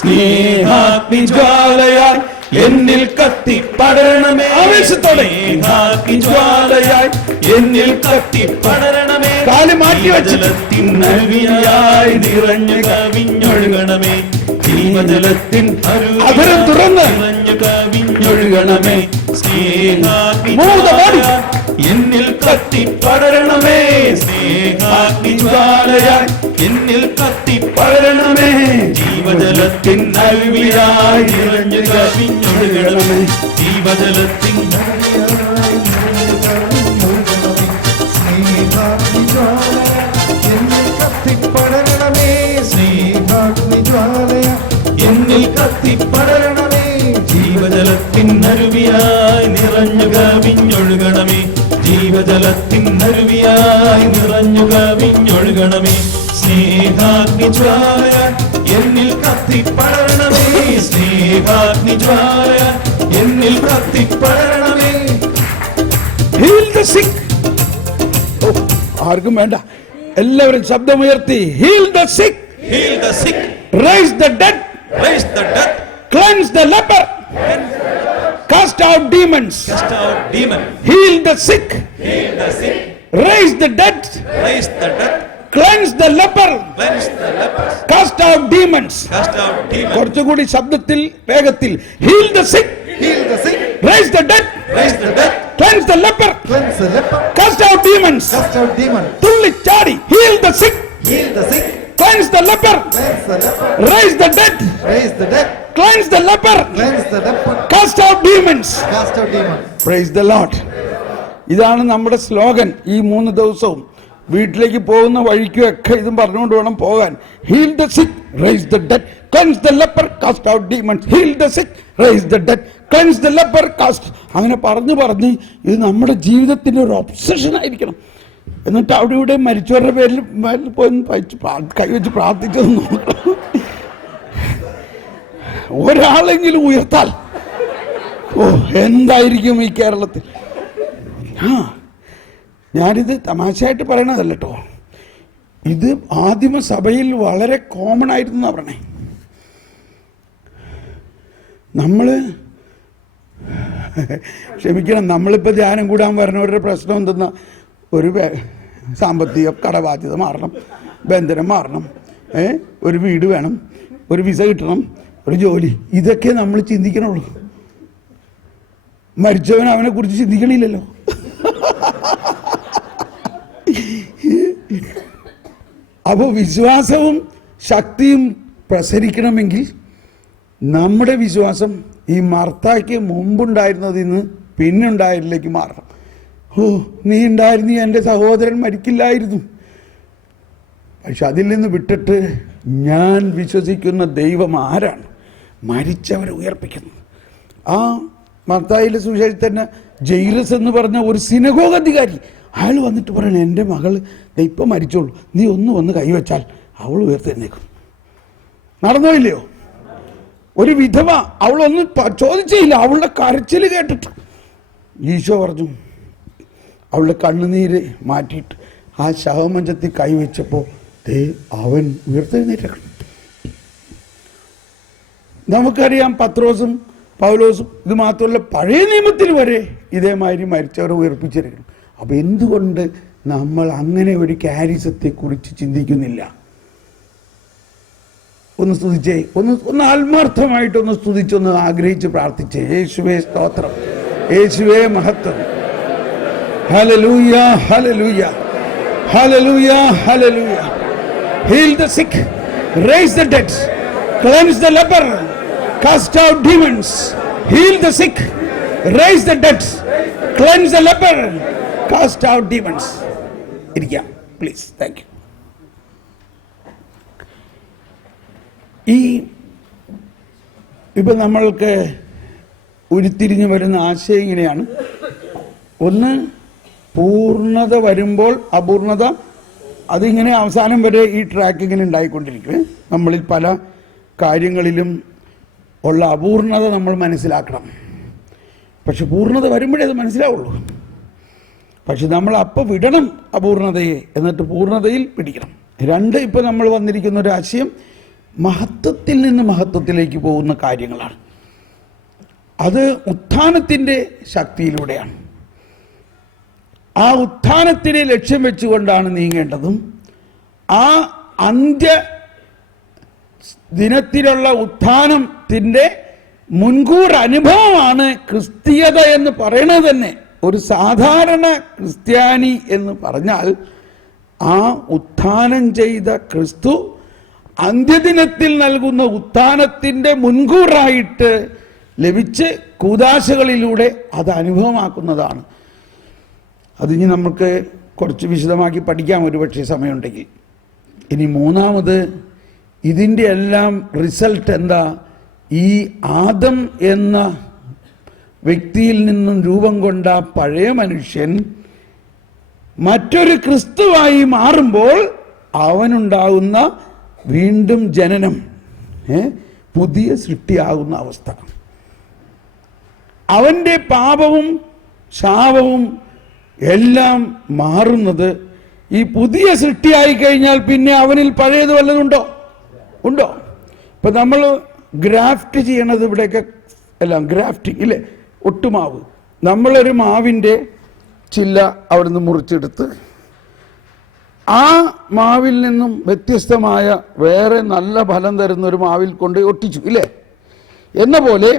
സ്നേഹാഗ്നിജ്വാലയായി എന്നിൽ കത്തി പടരണമേ, ആവേശത്തോടെ ജ്വാലയായി എന്നിൽ കത്തി പടരണമേ, കാല് മാറ്റി വെച്ചിട്ട് നിറഞ്ഞു കവിഞ്ഞൊഴുകണമേ, ജീവജലത്തിൻ അധരം തുറന്ന് കവിഞ്ഞൊഴുക ഒഴുകണമേ. സ്നേഹാഗ്നിജ്വാലയാൽ എന്നിൽ കത്തിപ്പടരണമേ. സ്നേഹാഗ്നിജ്വാലയാൽ എന്നിൽ കത്തിപ്പടരണമേ. ജീവജലത്തിൻ അരുവിയായി നിറഞ്ഞു കവിഞ്ഞൊഴുകണമേ. ജീവജലത്തിൻ എന്നിൽ കത്തിപ്പടരണമേ. ജീവജലത്തിൻ അരുവിയായി നിറഞ്ഞു കവിഞ്ഞൊഴുകണമേ. ജീവജലത്തിൻ അരുവിയായി നിറഞ്ഞു കവിഞ്ഞൊഴുകണമേ. സ്നേഹാഗ്നിജ്വാലയാൽ എന്നിൽ കത്തിപ്പടരണമേ. സ്നേഹാഗ്നിജ്വാലയാൽ എന്നിൽ കത്തിപ്പടരണമേ. Heal the sick. ആർക്കും വേണ്ട, എല്ലാവരും ശബ്ദമുയർത്തി. Heal the sick. Heal the sick. Raise the dead. Raise the dead. Cleanse the leper. Cast out demons. Cast out demons. Heal the sick. Heal the sick. Raise the dead. Raise the dead. Cleanse the leper. Cleanse the lepers. Cast out demons. Cast out demons. കുറച്ചുകൂടി ശബ്ദത്തിൽ, വേഗത്തിൽ. Heal the sick. Heal the sick. Raise the dead. Raise the dead. Cleanse the leper. Cleanse the leper. Cast out demons. Cast out demon. തുള്ളി ചാടി. Heal the sick. Heal the sick. Cleanse the leper. Cleanse the leper. Raise the dead. Raise the dead. Cleanse the leper. Cleanse the leper. Cast out demons. Cast out demon. Praise the Lord. ഇതാണ് നമ്മുടെ സ്ലോഗൻ. ഈ 3 ദിവസവും വീട്ടിലേക്ക് പോകുന്ന വഴിക്കും ഒക്കെ ഇതും പറഞ്ഞുകൊണ്ട് വേണം പോകാൻ. Heal the sick, raise the dead, cleanse the leper, cast out demons. Heal the sick, raise the dead, cleanse the leper, cast. അങ്ങനെ പറഞ്ഞ് ഇത് നമ്മുടെ ജീവിതത്തിന്റെ ഒരു ഒബ്സഷൻ ആയിരിക്കണം. എന്നിട്ട് അവിടെ ഇവിടെ മരിച്ചവരുടെ പേരിൽ പോയി കൈവച്ച് പ്രാർത്ഥിച്ചത് നോക്കണം. ഒരാളെങ്കിലും ഉയർത്താൽ എന്തായിരിക്കും ഈ കേരളത്തിൽ. ഞാനിത് തമാശയായിട്ട് പറയണതല്ല കേട്ടോ. ഇത് ആദിമ സഭയിൽ വളരെ കോമൺ ആയിരുന്നു പറഞ്ഞേ. ക്ഷമിക്കണം, നമ്മളിപ്പോൾ ധ്യാനം കൂടാൻ വരുന്നവരുടെ പ്രശ്നം എന്തെന്നാ, ഒരു സാമ്പത്തിക കടബാധ്യത മാറണം, ബന്ധനം മാറണം, ഒരു വീട് വേണം, ഒരു വിസ കിട്ടണം, ഒരു ജോലി. ഇതൊക്കെ നമ്മൾ ചിന്തിക്കണുള്ളൂ. മരിച്ചവൻ അവനെ കുറിച്ച് ചിന്തിക്കണില്ലല്ലോ. അപ്പോൾ വിശ്വാസവും ശക്തിയും പ്രസരിക്കണമെങ്കിൽ നമ്മുടെ വിശ്വാസം ഈ മർത്തായ്ക്ക് മുമ്പുണ്ടായിരുന്നതിൽ നിന്ന് പിന്നുണ്ടായതിലേക്ക് മാറണം. നീ ഉണ്ടായിരുന്നു, എൻ്റെ സഹോദരൻ മരിക്കില്ലായിരുന്നു. പക്ഷെ അതിൽ നിന്ന് വിട്ടിട്ട് ഞാൻ വിശ്വസിക്കുന്ന ദൈവം ആരാണ്? മരിച്ചവരെ ഉയർപ്പിക്കുന്നത്. ആ മത്തായിലെ സുവിശേഷത്തിൽ തന്നെ ജെയിറസ് എന്ന് പറഞ്ഞ ഒരു സിനഗോഗ് അധികാരി, അയാൾ വന്നിട്ട് പറയണേ, എൻ്റെ മകൾ ഇപ്പം മരിച്ചോളൂ, നീ ഒന്ന് വന്ന് കൈവച്ചാൽ അവൾ ഉയർത്തെഴുന്നേക്കും. നടന്നോ ഇല്ലയോ? ഒരു വിധവ, അവളൊന്നും ചോദിച്ചില്ല, അവളുടെ കരച്ചിൽ കേട്ടിട്ട് ഈശോ പറഞ്ഞു, അവളുടെ കണ്ണുനീര് മാറ്റിയിട്ട് ആ ശവമഞ്ചത്തിൽ കൈവച്ചപ്പോൾ അവൻ ഉയർത്തെഴുന്നേറ്റേക്കണം. നമുക്കറിയാം പത്രോസും പൗലോസും, ഇത് മാത്രമല്ല പഴയ നിയമത്തിൽ വരെ ഇതേമാതിരി മരിച്ചവരെ ഉയർപ്പിച്ചിരിക്കണം. അപ്പം എന്തുകൊണ്ട് നമ്മൾ അങ്ങനെ ഒരു ക്യാരിസത്തെക്കുറിച്ച് ചിന്തിക്കുന്നില്ല? ഒന്ന് സ്തുതിച്ചേ, ഒന്ന് ആത്മാർത്ഥമായിട്ടൊന്ന് സ്തുതിച്ചൊന്ന് ആഗ്രഹിച്ച് പ്രാർത്ഥിച്ചേ. യേശുവേ സ്തോത്രം, യേശുവേ മഹത്വം. Hallelujah, hallelujah, hallelujah, hallelujah. Heal the sick, raise the dead, cleanse the leper, cast out demons. Heal the sick, raise the dead, cleanse the leper, cast out demons. ഇരിക്കാം പ്ലീസ്. Thank you. ഇപ്പം നമ്മൾക്ക് ഉരുത്തിരിഞ്ഞു വരുന്ന ആശയം ഇങ്ങനെയാണ്. ഒന്ന്, പൂർണ്ണത വരുമ്പോൾ അപൂർണത, അതിങ്ങനെ അവസാനം വരെ ഈ ട്രാക്ക് ഇങ്ങനെ ഉണ്ടായിക്കൊണ്ടിരിക്കും. നമ്മളിൽ പല കാര്യങ്ങളിലും ഉള്ള അപൂർണത നമ്മൾ മനസ്സിലാക്കണം. പക്ഷെ പൂർണ്ണത വരുമ്പോഴേ അത് മനസ്സിലാവുള്ളൂ. പക്ഷെ നമ്മൾ അപ്പം വിടണം അപൂർണതയെ, എന്നിട്ട് പൂർണ്ണതയിൽ പിടിക്കണം. 2, ഇപ്പം നമ്മൾ വന്നിരിക്കുന്ന ഒരു ആശയം മഹത്വത്തിൽ നിന്ന് മഹത്വത്തിലേക്ക് പോകുന്ന കാര്യങ്ങളാണ്. അത് ഉത്ഥാനത്തിൻ്റെ ശക്തിയിലൂടെയാണ്. ആ ഉത്ഥാനത്തിനെ ലക്ഷ്യം വെച്ചുകൊണ്ടാണ് നീങ്ങേണ്ടതും. ആ അന്ത്യ ദിനത്തിലുള്ള ഉത്ഥാനത്തിൻ്റെ മുൻകൂർ അനുഭവമാണ് ക്രിസ്തീയത എന്ന് പറയുന്നത് തന്നെ. ഒരു സാധാരണ ക്രിസ്ത്യാനി എന്ന് പറഞ്ഞാൽ ആ ഉത്ഥാനം ചെയ്ത ക്രിസ്തു അന്ത്യദിനത്തിൽ നൽകുന്ന ഉത്ഥാനത്തിൻ്റെ മുൻകൂറായിട്ട് ലഭിച്ച് കൂദാശകളിലൂടെ അത് അനുഭവമാക്കുന്നതാണ്. അതിനി നമുക്ക് കുറച്ച് വിശദമാക്കി പഠിക്കാം ഒരുപക്ഷെ സമയമുണ്ടെങ്കിൽ. ഇനി മൂന്നാമത്, ഇതിൻ്റെ എല്ലാം റിസൾട്ട് എന്താ? ഈ ആദം എന്ന വ്യക്തിയിൽ നിന്നും രൂപം കൊണ്ട പഴയ മനുഷ്യൻ മറ്റൊരു ക്രിസ്തുവായി മാറുമ്പോൾ അവനുണ്ടാകുന്ന വീണ്ടും ജനനം, പുതിയ സൃഷ്ടിയാകുന്ന അവസ്ഥ. അവൻ്റെ പാപവും ശാപവും എല്ലാം മാറുന്നത് ഈ പുതിയ സൃഷ്ടിയായി കഴിഞ്ഞാൽ പിന്നെ അവനിൽ പഴയത് വല്ലതുണ്ടോ? ഉണ്ടോ? ഇപ്പൊ നമ്മൾ ഗ്രാഫ്റ്റ് ചെയ്യണത് ഇവിടെയൊക്കെ എല്ലാം ഗ്രാഫ്റ്റിംഗ് ഇല്ലേ? ഒട്ടുമാവ്. നമ്മളൊരു മാവിൻ്റെ ചില്ല അവിടുന്ന് മുറിച്ചെടുത്ത് ആ മാവിൽ നിന്നും വ്യത്യസ്തമായ വേറെ നല്ല ഫലം തരുന്ന ഒരു മാവിൽ കൊണ്ട് ഒട്ടിച്ചു ഇല്ലേ? എന്ന പോലെ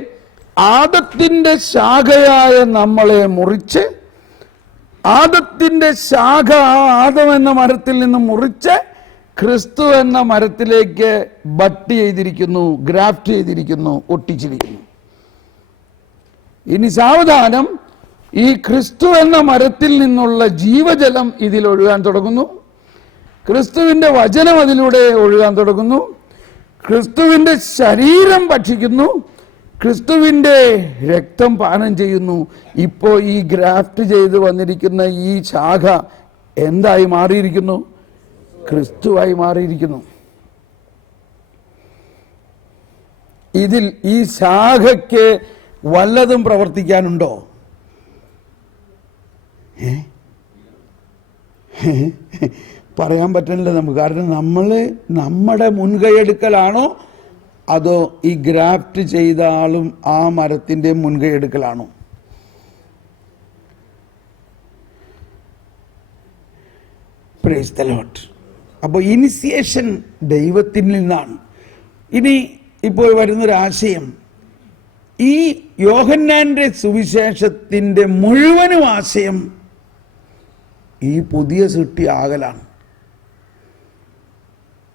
ആദത്തിൻ്റെ ശാഖയായ നമ്മളെ മുറിച്ച്, ആദത്തിൻ്റെ ശാഖ ആദം എന്ന മരത്തിൽ നിന്ന് മുറിച്ച് ക്രിസ്തു എന്ന മരത്തിലേക്ക് ബട്ട് ചെയ്തിരിക്കുന്നു, ഗ്രാഫ്റ്റ് ചെയ്തിരിക്കുന്നു, ഒട്ടിച്ചിരിക്കുന്നു. ഇനി സാവധാനം ഈ ക്രിസ്തു എന്ന മരത്തിൽ നിന്നുള്ള ജീവജലം ഇതിൽ ഒഴുകാൻ തുടങ്ങുന്നു. ക്രിസ്തുവിൻ്റെ വചനം അതിലൂടെ ഒഴുകാൻ തുടങ്ങുന്നു. ക്രിസ്തുവിൻ്റെ ശരീരം ഭക്ഷിക്കുന്നു, ക്രിസ്തുവിൻ്റെ രക്തം പാനം ചെയ്യുന്നു. ഇപ്പോൾ ഈ ഗ്രാഫ്റ്റ് ചെയ്ത് വന്നിരിക്കുന്ന ഈ ശാഖ എന്തായി മാറിയിരിക്കുന്നു? ക്രിസ്തുവായി മാറിയിരിക്കുന്നു. ഇതിൽ ഈ ശാഖയ്ക്ക് വല്ലതും പ്രവർത്തിക്കാനുണ്ടോ? പറയാൻ പറ്റില്ല നമുക്ക്. കാരണം നമ്മുടെ മുൻകൈയെടുക്കലാണോ അതോ ഈ ഗ്രാഫ്റ്റ് ചെയ്ത ആളും ആ മരത്തിൻ്റെ മുൻകൈയെടുക്കലാണോ? Praise the lord. അപ്പോൾ ഇനിസിയേഷൻ ദൈവത്തിൽ നിന്നാണ്. ഇനി ഇപ്പോൾ വരുന്നൊരാശയം, ഈ യോഹന്നാന്റെ സുവിശേഷത്തിൻ്റെ മുഴുവനും ആശയം ഈ പുതിയ സൃഷ്ടി ആകലാണ്.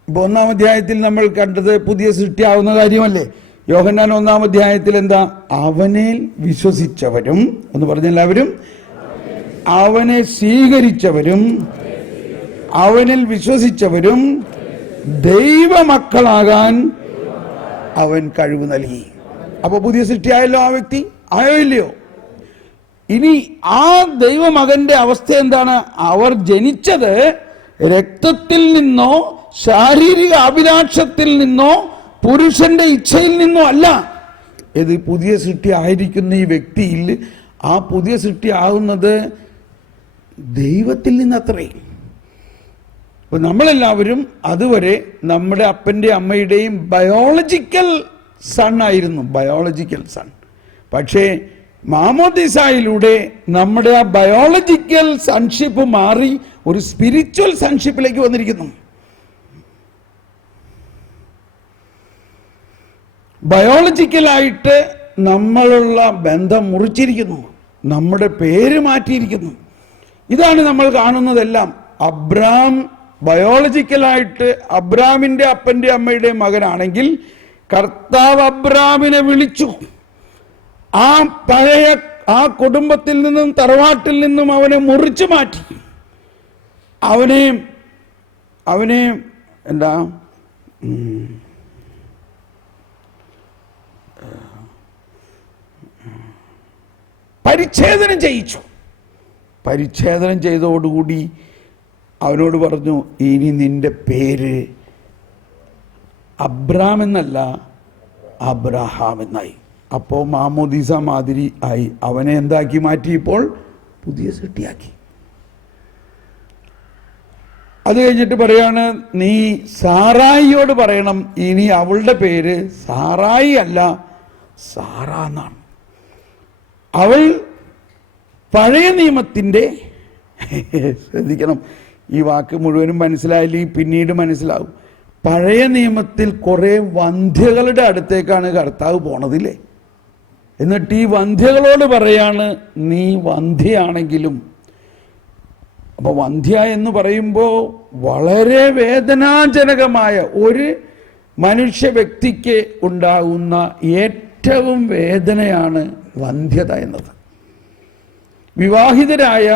ഇപ്പോൾ 1-ാം അധ്യായത്തിൽ നമ്മൾ കണ്ടത് പുതിയ സൃഷ്ടിയാവുന്ന കാര്യമല്ലേ? യോഹന്നാൻ 1-ാം അധ്യായത്തിൽ എന്താ? അവനിൽ വിശ്വസിച്ചവരും എന്ന് പറഞ്ഞ എല്ലാവരും, അവനെ സ്വീകരിച്ചവരും അവനിൽ വിശ്വസിച്ചവരും ദൈവമക്കളാകാൻ അവൻ കഴിവ് നൽകി. അപ്പോൾ പുതിയ സൃഷ്ടിയായല്ലോ ആ വ്യക്തി, ആയോ ഇല്ലയോ? ഇനി ആ ദൈവമകന്റെ അവസ്ഥ എന്താണ്? അവർ ജനിച്ചത് രക്തത്തിൽ നിന്നോ ശാരീരിക അഭിലാഷത്തിൽ നിന്നോ പുരുഷന്റെ ഇച്ഛയിൽ നിന്നോ അല്ല. ഇത് പുതിയ സൃഷ്ടി ആയിരിക്കുന്ന ഈ വ്യക്തിയിൽ ആ പുതിയ സൃഷ്ടി ആകുന്നത് ദൈവത്തിൽ നിന്നത്രേ. അപ്പോൾ നമ്മളെല്ലാവരും അതുവരെ നമ്മുടെ അപ്പൻ്റെ അമ്മയുടെയും ബയോളജിക്കൽ സൺ ആയിരുന്നു, ബയോളജിക്കൽ സൺ. പക്ഷേ മാമോദിസായിലൂടെ നമ്മുടെ ആ ബയോളജിക്കൽ സൺഷിപ്പ് മാറി ഒരു സ്പിരിച്വൽ സൺഷിപ്പിലേക്ക് വന്നിരിക്കുന്നു. ബയോളജിക്കലായിട്ട് നമ്മളുള്ള ബന്ധം മുറിച്ചിരിക്കുന്നു, നമ്മുടെ പേര് മാറ്റിയിരിക്കുന്നു. ഇതാണ് നമ്മൾ കാണുന്നതെല്ലാം. അബ്രാം ബയോളജിക്കലായിട്ട് അബ്രാമിൻ്റെ അപ്പൻ്റെ അമ്മയുടെ മകനാണെങ്കിൽ കർത്താവ് അബ്രാമിനെ വിളിച്ചു. ആ പഴയ ആ കുടുംബത്തിൽ നിന്നും തറവാട്ടിൽ നിന്നും അവനെ മുറിച്ചു മാറ്റി. അവനെ എന്താ പരിച്ഛേദനം ചെയ്യിച്ചു. പരിച്ഛേദനം ചെയ്തതോടുകൂടി അവനോട് പറഞ്ഞു, ഇനി നിന്റെ പേര് അബ്രാം എന്നല്ല അബ്രഹാം എന്നായി. അപ്പോൾ മാമോദീസ മാതിരി ആയി. അവനെ എന്താക്കി മാറ്റി? ഇപ്പോൾ പുതിയ സൃഷ്ടിയാക്കി. അത് കഴിഞ്ഞിട്ട് പറയാണ്, നീ സാറായിയോട് പറയണം ഇനി അവളുടെ പേര് സാറായി അല്ല സാറ എന്നാണ്. അവൾ പഴയ നിയമത്തിൻ്റെ, ശ്രദ്ധിക്കണം, ഈ വാക്ക് മുഴുവനും മനസ്സിലായില്ലെങ്കിൽ പിന്നീട് മനസ്സിലാവും. പഴയ നിയമത്തിൽ കുറേ വന്ധ്യകളുടെ അടുത്തേക്കാണ് കർത്താവ് പോണതില്ലേ? എന്നിട്ട് ഈ വന്ധ്യകളോട് പറയാണ്, നീ വന്ധ്യയാണെങ്കിലും. അപ്പൊ വന്ധ്യ എന്ന് പറയുമ്പോൾ വളരെ വേദനാജനകമായ, ഒരു മനുഷ്യ വ്യക്തിക്ക് ഉണ്ടാകുന്ന ഏറ്റവും വേദനയാണ് വന്ധ്യത എന്നത്. വിവാഹിതരായ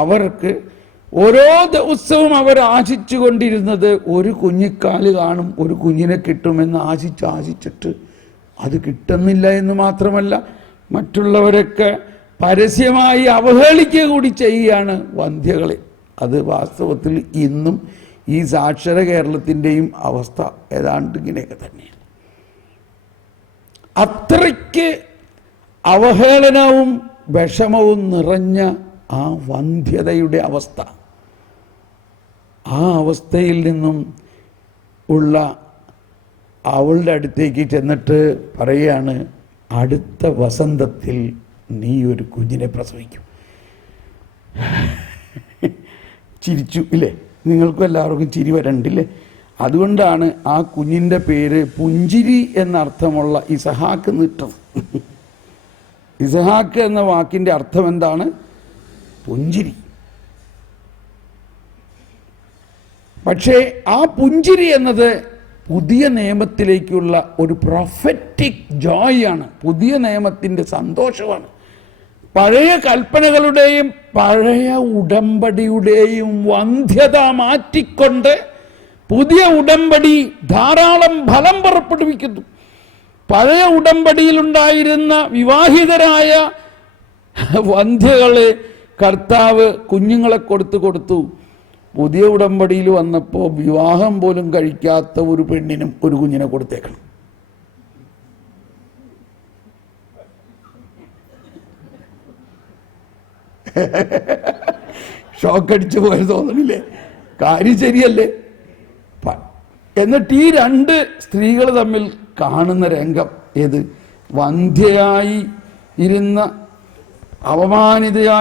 അവർക്ക് ഓരോ ദിവസവും അവർ ആശിച്ചു കൊണ്ടിരുന്നത് ഒരു കുഞ്ഞിക്കാല് കാണും, ഒരു കുഞ്ഞിനെ കിട്ടുമെന്ന് ആശിച്ചിട്ട് അത് കിട്ടുന്നില്ല എന്ന് മാത്രമല്ല, മറ്റുള്ളവരൊക്കെ പരസ്യമായി അവഹേളിക്കുക കൂടി ചെയ്യുകയാണ് വന്ധ്യകളെ. അത് വാസ്തവത്തിൽ ഇന്നും ഈ സാക്ഷര കേരളത്തിൻ്റെയും അവസ്ഥ ഏതാണ്ട് ഇങ്ങനെയൊക്കെ തന്നെയാണ്. അത്രയ്ക്ക് അവഹേളനവും വിഷമവും നിറഞ്ഞ ആ വന്ധ്യതയുടെ അവസ്ഥ, ആ അവസ്ഥയിൽ നിന്നും ഉള്ള അവളുടെ അടുത്തേക്ക് ചെന്നിട്ട് പറയുകയാണ്, അടുത്ത വസന്തത്തിൽ നീ ഒരു കുഞ്ഞിനെ പ്രസവിക്കും. ചിരിച്ചു ഇല്ലേ? നിങ്ങൾക്കും എല്ലാവർക്കും ചിരി വരണ്ടില്ലേ? അതുകൊണ്ടാണ് ആ കുഞ്ഞിൻ്റെ പേര് പുഞ്ചിരി എന്നർത്ഥമുള്ള ഇസഹാക്ക് നിട്ടത്. ഇസഹാക്ക് എന്ന വാക്കിൻ്റെ അർത്ഥം എന്താണ്? പുഞ്ചിരി. പക്ഷേ ആ പുഞ്ചിരി എന്നത് പുതിയ നിയമത്തിലേക്കുള്ള ഒരു പ്രൊഫറ്റിക് ജോയ് ആണ്, പുതിയ നിയമത്തിൻ്റെ സന്തോഷമാണ്. പഴയ കൽപ്പനകളുടെയും പഴയ ഉടമ്പടിയുടെയും വന്ധ്യത മാറ്റിക്കൊണ്ട് പുതിയ ഉടമ്പടി ധാരാളം ഫലം പുറപ്പെടുവിക്കുന്നു. പഴയ ഉടമ്പടിയിലുണ്ടായിരുന്ന വിവാഹിതരായ വന്ധ്യകളെ കർത്താവ് കുഞ്ഞുങ്ങളെ കൊടുത്തു. പുതിയ ഉടമ്പടിയിൽ വന്നപ്പോൾ വിവാഹം പോലും കഴിക്കാത്ത ഒരു പെണ്ണിനും ഒരു കുഞ്ഞിനെ കൊടുത്തേക്കണം. ഷോക്കടിച്ചു പോയത് തോന്നണില്ലേ? കാര്യം ശരിയല്ലേ? എന്നിട്ട് ഈ രണ്ട് സ്ത്രീകൾ തമ്മിൽ കാണുന്ന രംഗം ഏത്? വന്ധ്യയായി ഇരുന്ന, അവമാനിതയായി